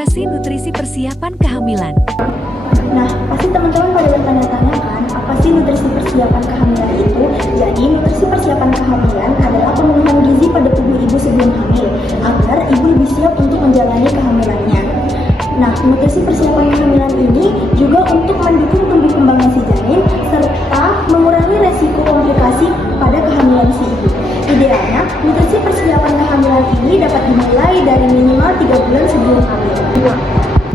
edukasi nutrisi persiapan kehamilan. Nah, pasti teman-teman pada bertanya-tanya kan, apa sih nutrisi persiapan kehamilan itu? Jadi, nutrisi persiapan kehamilan adalah pemenuhan gizi pada tubuh ibu sebelum hamil, agar ibu lebih siap untuk menjalani kehamilannya. Nah, nutrisi persiapan kehamilan ini juga untuk mendukung tumbuh kembangnya si janin, serta mengurangi resiko komplikasi pada kehamilan si ibu. Idealnya, nutrisi persiapan kehamilan ini dapat dimulai dari minimal 3 bulan sebelum hamil.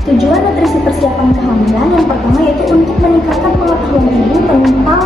Tujuan nutrisi persiapan kehamilan yang pertama yaitu untuk meningkatkan pengetahuan ibu tentang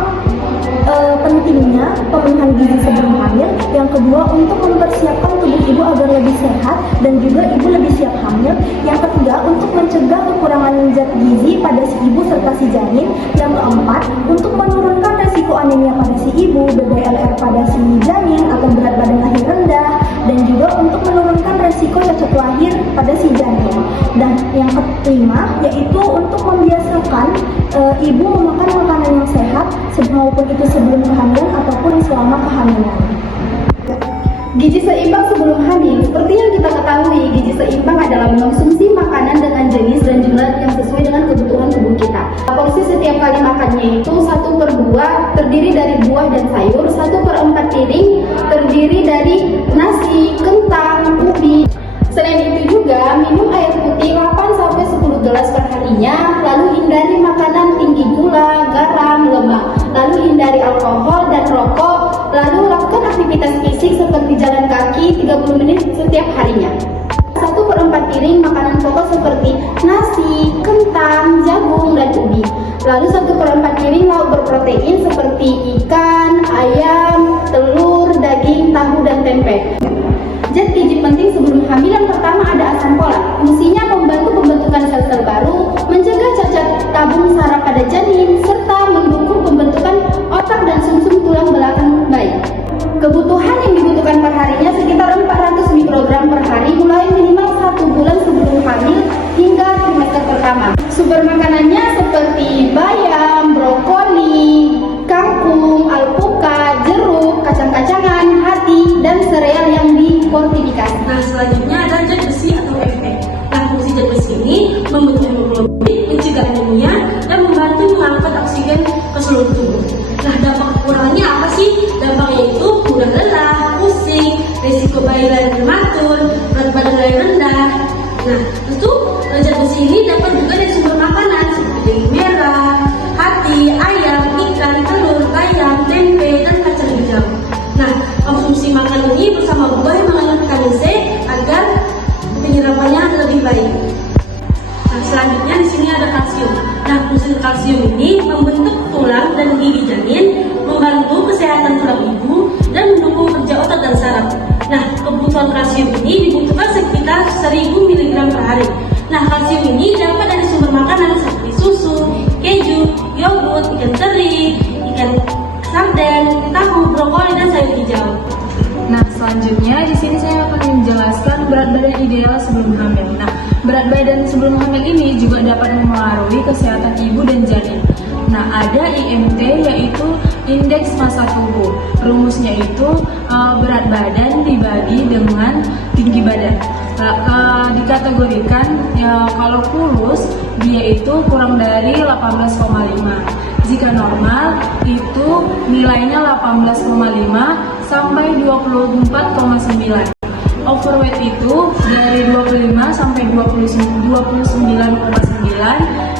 pentingnya pemenuhan gizi sebelum hamil. Yang kedua, untuk mempersiapkan tubuh ibu agar lebih sehat dan juga ibu lebih siap hamil. Yang ketiga, untuk mencegah kekurangan zat gizi pada si ibu serta si janin. Yang keempat, untuk menurunkan resiko anemia pada si ibu, BDLR pada si janin atau berat badan lahir rendah, dan juga untuk menurunkan resiko cacat lahir pada si janin. Dan yang kelima yaitu untuk membiasakan ibu memakan makanan yang sehat maupun itu sebelum kehamilan ataupun selama kehamilan. Gizi seimbang sebelum hamil. Seperti yang kita ketahui, gizi seimbang adalah mengonsumsi makanan dengan jenis dan jumlah yang sesuai dengan kebutuhan tubuh kita. Porsi setiap kali makannya itu 1/2 terdiri dari buah dan sayur, 1/4 piring terdiri dari nasi, kentang, ubi. Selain itu juga minum air putih 8-10 gelas per harinya, lalu hindari makanan tinggi gula, garam, lemak, lalu hindari alkohol dan rokok, lalu lakukan aktivitas fisik seperti jalan kaki 30 menit setiap harinya. 1/4 piring makanan pokok seperti nasi, kentang, jagung, dan ubi. Lalu 1/4 piring lauk berprotein seperti ikan, ayam, telur, daging, tahu, dan tempe. Zat gizi penting sebelum hamil yang pertama ada asam folat. Fungsinya membantu pembentukan sel-sel baru, mencegah cacat tabung saraf pada janin, serta mendukung pembentukan otak dan sumsum tulang belakang bayi. Kebutuhan yang dibutuhkan per harinya sekitar 400 mikrogram per hari, mulai minimal 1 bulan sebelum hamil hingga trimester pertama. Sumber makanannya seperti bayam, brokoli, kangkung, alpukat, jeruk, kacang-kacangan, hati, dan sereal yang difortifikasi. Nah, selanjutnya ada zat besi atau Fe. Nah, fungsi zat besi ini membentuk hemoglobin, mencegah anemia, dan membantu mengangkat oksigen ke seluruh tubuh. Nah, dampak kekurangannya apa sih? Dampaknya itu mudah lelah, pusing, risiko bayi lahir prematur, berat badan lahir rendah. Nah, tentu zat besi ini dapat juga dari sumber makanan seperti daging merah, hati, ayam, ikan, telur, ayam, tempe, dan kacang hijau. Nah, konsumsi makan ini bersama buah yang mengandung vitamin C agar penyerapannya lebih baik. Nah, selanjutnya di sini ada kalsium. Nah, fungsi kalsium ini membentuk tulang dan gigi janin, membantu kesehatan tulang ibu, dan mendukung kerja otak dan saraf. Nah, kebutuhan kalsium ini dibutuhkan sekitar 1000 mg per hari. Nah, kalsium ini dapat dari sumber makanan seperti susu, keju, yogurt, ikan teri, ikan sarden, tahu, brokoli, dan sayur hijau. Nah, selanjutnya di sini saya akan menjelaskan berat badan ideal sebelum hamil. Nah, berat badan sebelum hamil ini juga dapat mempengaruhi kesehatan ibu dan janin. Nah, ada IMT yaitu indeks massa tubuh. Rumusnya itu berat badan dibagi dengan tinggi badan. Dikategorikan kalau kurus dia itu kurang dari 18,5. Jika normal itu nilainya 18,5 sampai 24,9. Overweight itu dari 25 sampai 29,9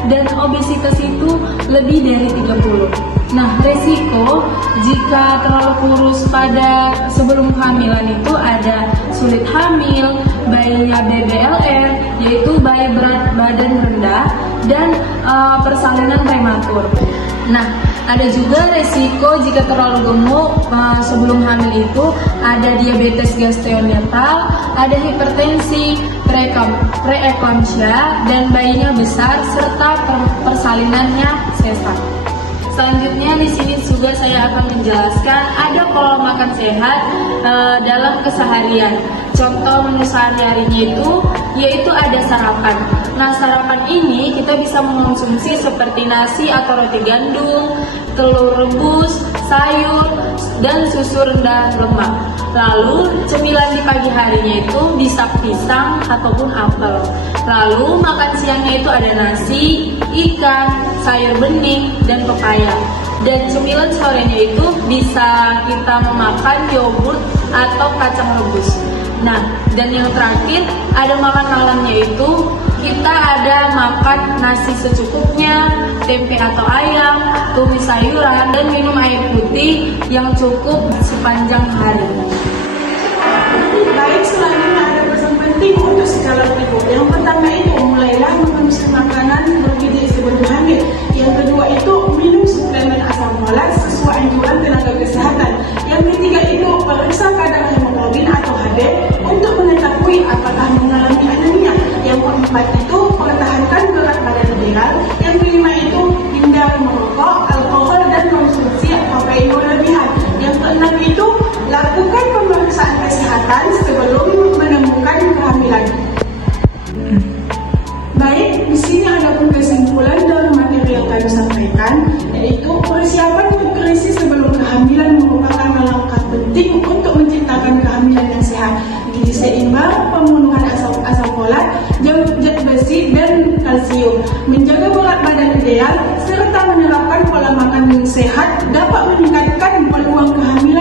dan obesitas itu lebih dari 30. Nah, resiko jika terlalu kurus pada sebelum kehamilan itu ada sulit hamil, bayinya BBLR, yaitu bayi berat badan rendah, dan persalinan prematur. Nah, ada juga resiko jika terlalu gemuk sebelum hamil itu ada diabetes gastroneonatal, ada hipertensi, preeklamsia, dan bayinya besar serta persalinannya sesat. Selanjutnya di sini juga saya akan menjelaskan ada pola makan sehat dalam keseharian. Contoh menu sehari-harinya itu yaitu ada sarapan. Nah, sarapan ini kita bisa mengonsumsi seperti nasi atau roti gandum, telur rebus, sayur, dan susu rendah lemak. Lalu cemilan di pagi harinya itu bisa pisang ataupun apel. Lalu makan siangnya itu ada nasi, ikan, sayur bening, dan pepaya. Dan cemilan sorenya itu bisa kita memakan yogurt atau kacang rebus. Nah, dan yang terakhir ada makan malamnya itu kita ada makan nasi secukupnya, tempe atau ayam, tumis sayuran, dan minum air putih yang cukup sepanjang hari. Baik, selanjutnya ada pesan penting untuk si calon ibu. Yang pertama itu mulailah mengkonsumsi makanan bergizi sebelum hamil. Yang kedua itu minum suplemen asam folat sesuai anjuran tenaga kesehatan. Yang ketiga itu periksa kadar hemoglobin atau HB untuk mengetahui apakah mengalami anemia. Yang keempat itu pertahankan berat badan ideal. Yang kelima itu hindari merokok, alkohol dan konsumsi kafein berlebihan. Yang keenam itu lakukan pemeriksaan kesehatan sebelum menemukan kehamilan. Baik, di sini ada pun kesimpulan dari materi yang kami sampaikan, yaitu persiapan untuk krisis sebelum kehamilan merupakan langkah penting untuk menciptakan kehamilan yang sehat, gizi seimbang, pemenuhan asam folat, zat besi dan kalsium, menjaga berat badan ideal, serta menerapkan pola makan yang sehat dapat meningkatkan peluang kehamilan